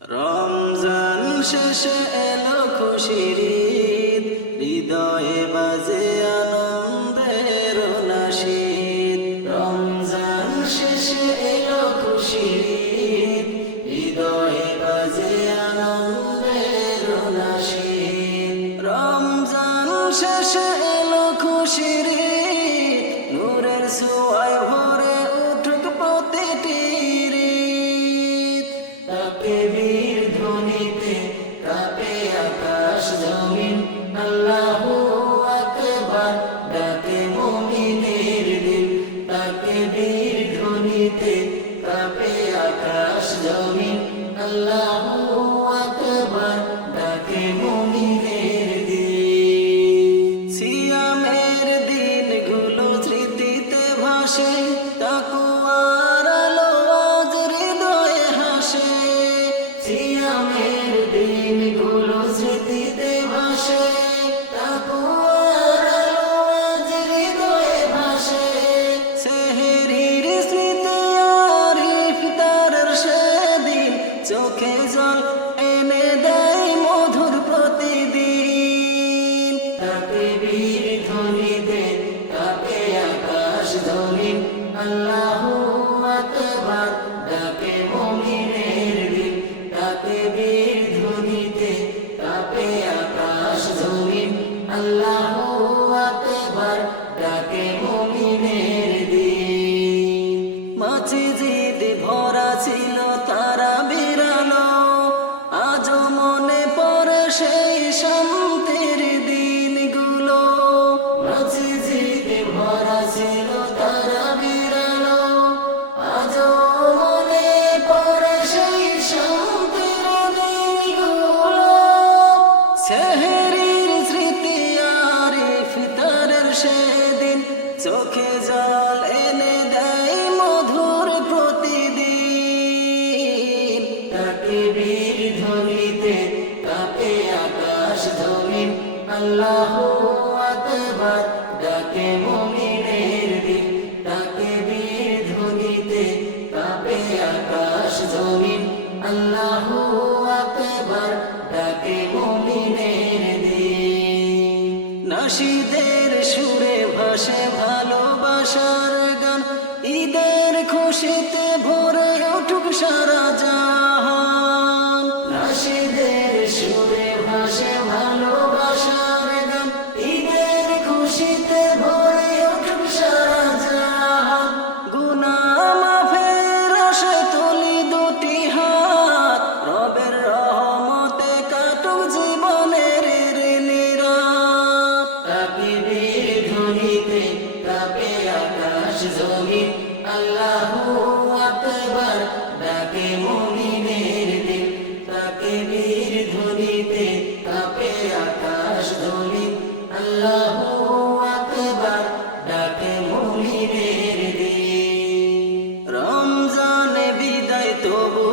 রমজান শেষে এলো খুশির ঈদ, হৃদয়ে বাজে আনন্দের নাশিদ। রমজান শেষে এলো খুশির ঈদ, হৃদয়ে বাজে আনন্দের নাশিদ। রমজান শেষে এলো খুশির ঈদ, নূরের ছোঁয়ায় ভরে উঠুক প্রতিটি হৃদ। তাকবীর ধ্বনিতে কাঁপে আকাশ জমিন, আল্লাহু আকবার ডাকে মুমিনের দিল। তাকবীর ধ্বনিতে কাঁপে আকাশ জমিন, আল্লাহু আকবার ডাকে মুমিনের দিল। সিয়ামের দিনগুলো স্মৃতিতে ভাসে, তাকওয়ার আলো আজ হৃদয়ে হাসে। সিয়ামের দিনগুলো স্মৃতিতে ভাসে, তাকওয়ার আলো আজ হৃদয়ে ভাসে। সেহরির স্মৃতি আর ইফতারের সেদিন, চোখে জল এনে দেয় মধুর প্রতিদিন। তাকবীর ধ্বনিতে কাঁপে আকাশ জমিন, আল্লাহু আকবার ডাকে মুমিনের দিল। তাকবীর ধ্বনিতে কাঁপে আকাশ জমিন, আল্লাহু আকবার ডাকে মুমিনের দিল। মসজিদে ভরা ছিল তারা বিরালো, আজও মনে পড়ে সেই শান্তির দিনগুলো। মসজিদে ভরা ছিল তারা বিরালো, আজও মনে পড়ে সেই শান্তির দিনগুলো। সেহরির স্মৃতি আর ইফতারের সেদিন, চোখে জল এনে দেয় মধুর প্রতিদিন। তাকবীর ধ্বনিতে কাঁপে আকাশ জমিন, আল্লাহু আকবার ডাকে মুমিনের দিল। তাকবীর ধ্বনিতে কাঁপে আকাশ জমিন, আল্লাহু আকবার ডাকে মুমিনের দিল। নাশিদের সুরে ভাসে ভালোবাসার গান, ঈদের খুশিতে ভরে উঠুক সারা জাহান। নাশিদের সুরে ভাসে ভালোবাসার গান, ঈদের খুশিতে ভরে উঠুক সারা জাহান। গুনাহ মাফের আশায় তুলি দুটি হাত, রবের রহমতে কাটুক জীবনের ঋণীরাত। তাকবীর ধ্বনিতে কাঁপে আকাশ জমিন, আল্লাহু আকবার ডাকে মুমিনের দিল। তাকবীর ধ্বনিতে কাঁপে আকাশ জমিন, আল্লাহু আকবার ডাকে মুমিনের দিল। রমজানে বিদায় তবু